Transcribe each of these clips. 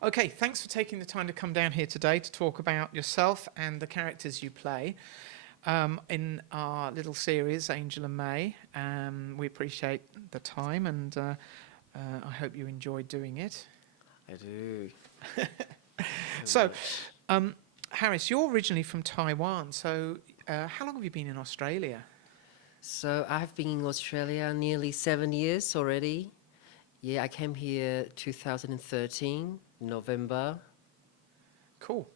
Okay, thanks for taking the time to come down here today to talk about yourself and the characters you play in our little series, Angel and May. We appreciate the time and I hope you enjoyed doing it. I do. So, um, Harris, you're originally from Taiwan, so how long have you been in Australia? So I've been in Australia nearly 7 years already. Yeah, I came here 2013, November. Cool.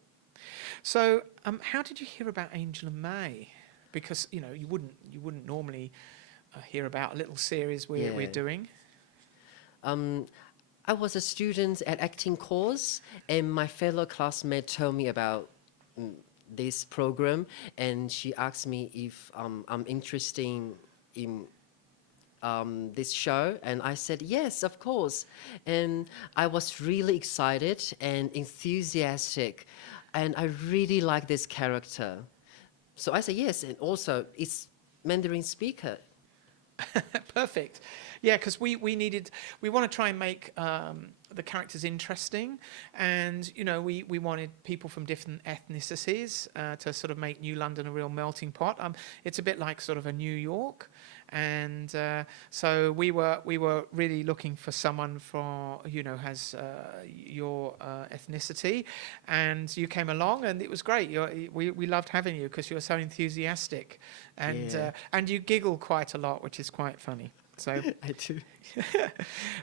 So, how did you hear about Angel and May? Because you wouldn't normally hear about a little series we're Yeah. doing. Um, I was a student at acting course, and my fellow classmate told me about mm, this program, and she asked me if I'm interested in this show, and I said yes, of course. And I was really excited and enthusiastic, and I really like this character. So I said yes, and also it's Mandarin speaker. Perfect. Yeah, because we want to try and make the characters interesting, and we wanted people from different ethnicities to sort of make New London a real melting pot. It's a bit like sort of a New York, and so we were really looking for someone for has your ethnicity, and you came along, and it was great. We loved having you because you were so enthusiastic, and Yeah, and you giggle quite a lot, which is quite funny. So, I do.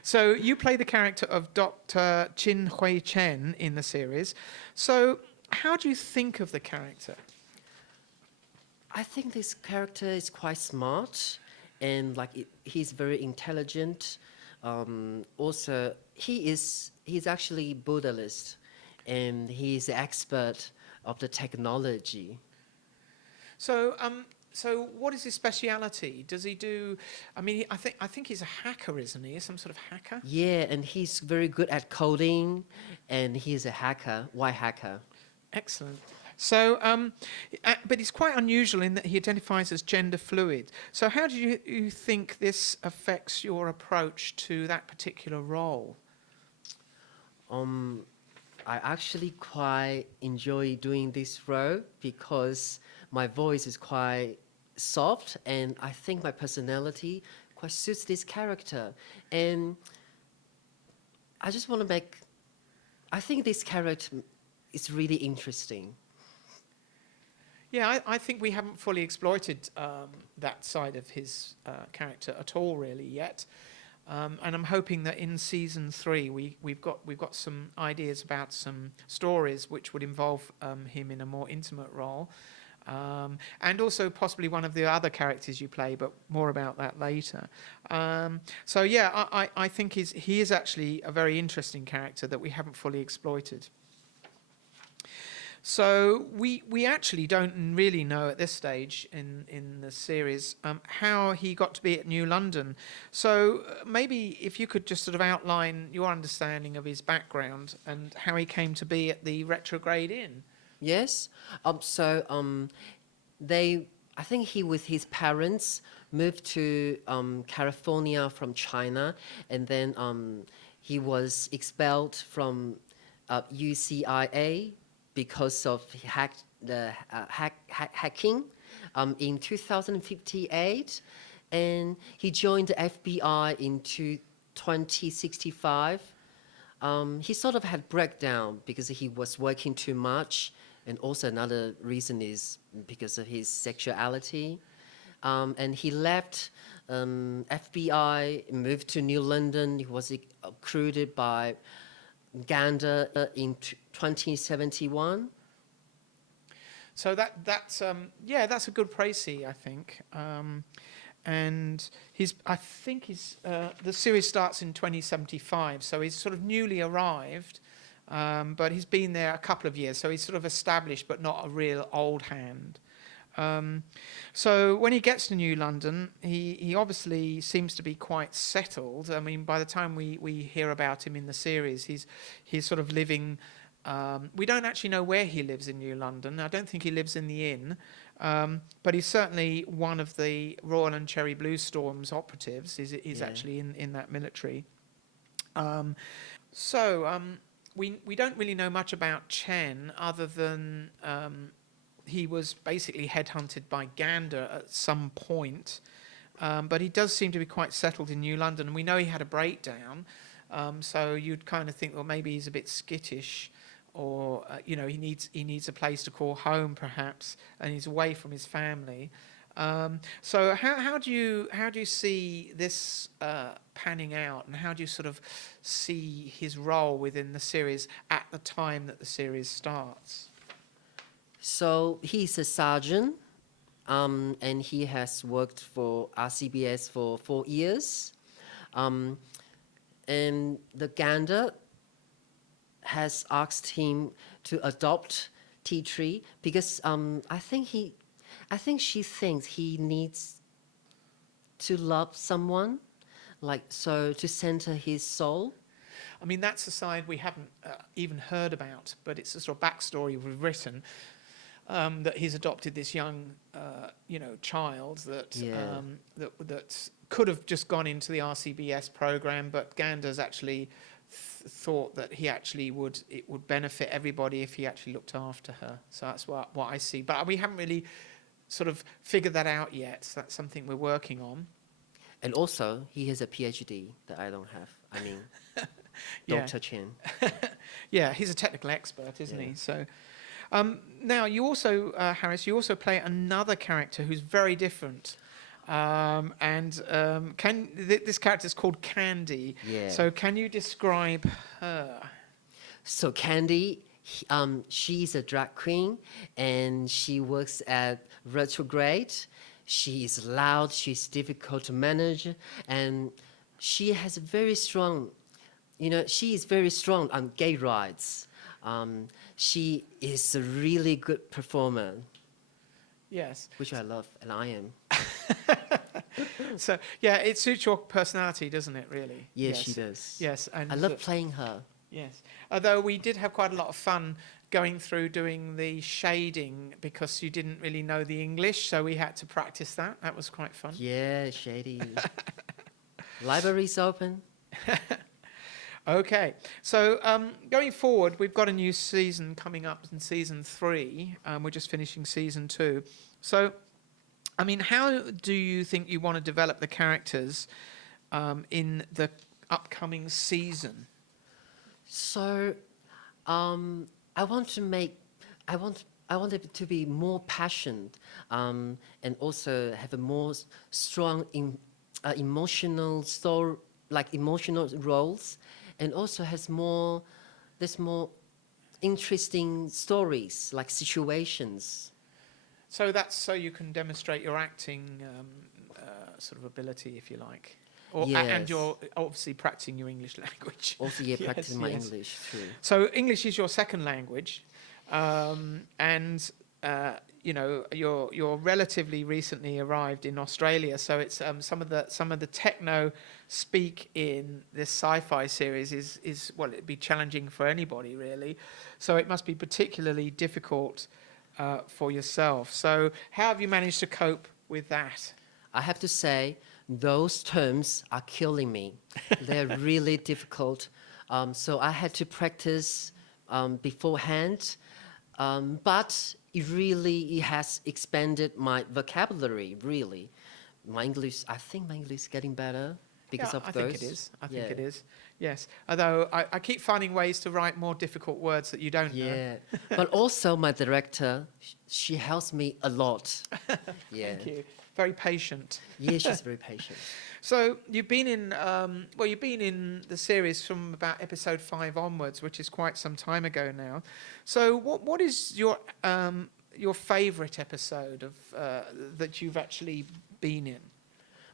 so you play the character of Dr. Chin Hui Chen in the series. So, how do you think of the character? I think this character is quite smart, and he's very intelligent. Also, he's actually Buddhist, and he's the expert of the technology. So, so what is his speciality? Does he do? I mean, I think he's a hacker, isn't he? Some sort of hacker. Yeah, and he's very good at coding, and he's a hacker, white hacker. Excellent. So, but he's quite unusual in that he identifies as gender fluid. So, how do you think this affects your approach to that particular role? Um, I actually quite enjoy doing this role because my voice is quite soft, and I think my personality quite suits this character. And I just want to make. I think this character is really interesting. Yeah, I think we haven't fully exploited that side of his character at all, really, yet. And I'm hoping that in season 3 we've got some ideas about some stories which would involve him in a more intimate role, and also possibly one of the other characters you play, but more about that later. So yeah, I think he is actually a very interesting character that we haven't fully exploited. So we actually don't really know at this stage in the series how he got to be at New London. So maybe if you could just sort of outline your understanding of his background and how he came to be at the Retrograde Inn. Yes. They. I think he with his parents moved to California from China, and then he was expelled from UCIA because of hacking in 2058, and he joined the FBI in 2065. He sort of had breakdown because he was working too much, and also another reason is because of his sexuality. And he left FBI, moved to New London. He was recruited by Gander in 2071. So that's a good précis, I think. And I think the series starts in 2075, so he's sort of newly arrived, but he's been there a couple of years, so he's sort of established, but not a real old hand. So when he gets to New London, he obviously seems to be quite settled. I mean, by the time we hear about him in the series, he's sort of living. We don't actually know where he lives in New London. I don't think he lives in the inn, but he's certainly one of the Royal and Cherry Blue Storms operatives. He's Yeah. actually in that military. Um, so we don't really know much about Chen other than he was basically headhunted by Gander at some point. But he does seem to be quite settled in New London, and we know he had a breakdown. So you'd kind of think, well, maybe he's a bit skittish, or he needs a place to call home, perhaps, and he's away from his family. So how do you see this panning out, and how do you sort of see his role within the series at the time that the series starts? So he's a sergeant, and he has worked for RCBS for 4 years. And the Gander has asked him to adopt T3 because I think she thinks he needs to love someone, like so to center his soul. I mean, that's a side we haven't even heard about, but it's a sort of backstory we've written. That he's adopted this young, child that Yeah. that could have just gone into the RCBS program, but Gander's actually thought that it would benefit everybody if he actually looked after her. So that's what I see. But we haven't really sort of figured that out yet. So that's something we're working on. And also, he has a PhD that I don't have. I mean, Yeah. Dr. Chen. Yeah, he's a technical expert, isn't Yeah. he? So. Now, you also, Harris, you also play another character who's very different. This character is called Candy. Yeah. So can you describe her? So Candy, she's a drag queen, and she works at Retrograde. She is loud, she's difficult to manage, and she has very strong, she is very strong on gay rights. She is a really good performer, Yes. which I love, and I am. So, yeah, it suits your personality, doesn't it, really? Yes, she does. Yes. And I love playing her. yes. Although we did have quite a lot of fun going through doing the shading because you didn't really know the English, so we had to practice that. That was quite fun. Yeah, shady. Library's open. Okay, so going forward, we've got a new season coming up in season 3. We're just finishing season 2. So, I mean, how do you think you want to develop the characters in the upcoming season? So, I want it to be more passionate, and also have a more strong emotional story, like emotional roles, and also there's more interesting stories, like situations. So that's so you can demonstrate your acting sort of ability, if you like. And Yes. you're obviously practicing your English language. Also, yeah, Yes, practicing my yes. English too. So English is your second language, and you're relatively recently arrived in Australia. So it's some of the techno speak in this sci-fi series is well, it'd be challenging for anybody really. So it must be particularly difficult for yourself. So how have you managed to cope with that? I have to say, those terms are killing me. They're really difficult. So I had to practice beforehand. But it has expanded my vocabulary, really. I think my English is getting better because of I those. think it is. I think Yeah. it is. Yes. Although I keep finding ways to write more difficult words that you don't know. Yeah. But also my director, she helps me a lot. Yeah. Thank you. Very patient. Yeah, she's very patient. So you've been in the series from about episode 5 onwards, which is quite some time ago now. So what is your favourite episode of that you've actually been in?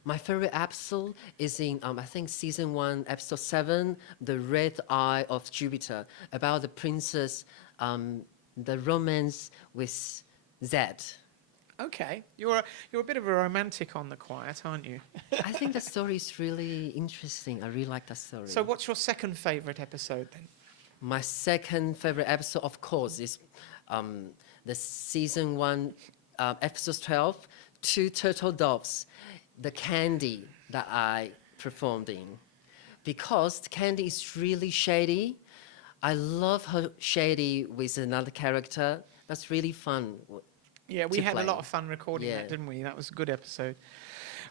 My favorite episode is in, I think, season 1, episode 7, The Red Eye of Jupiter, about the princess, the romance with Zed. Okay, you're a bit of a romantic on the quiet, aren't you? I think the story is really interesting. I really like that story. So what's your second favourite episode then? My second favorite episode, of course, is the season 1, episode 12, Two Turtle Doves, the candy that I performed in. Because the candy is really shady, I love her shady with another character. That's really fun. Yeah, we to had a play. lot of fun recording Yeah. that, didn't we? That was a good episode.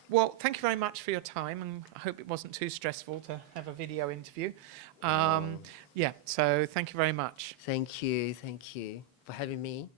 Well, thank you very much for your time, and I hope it wasn't too stressful to have a video interview. Oh, Yeah, so thank you very much. thank you for having me.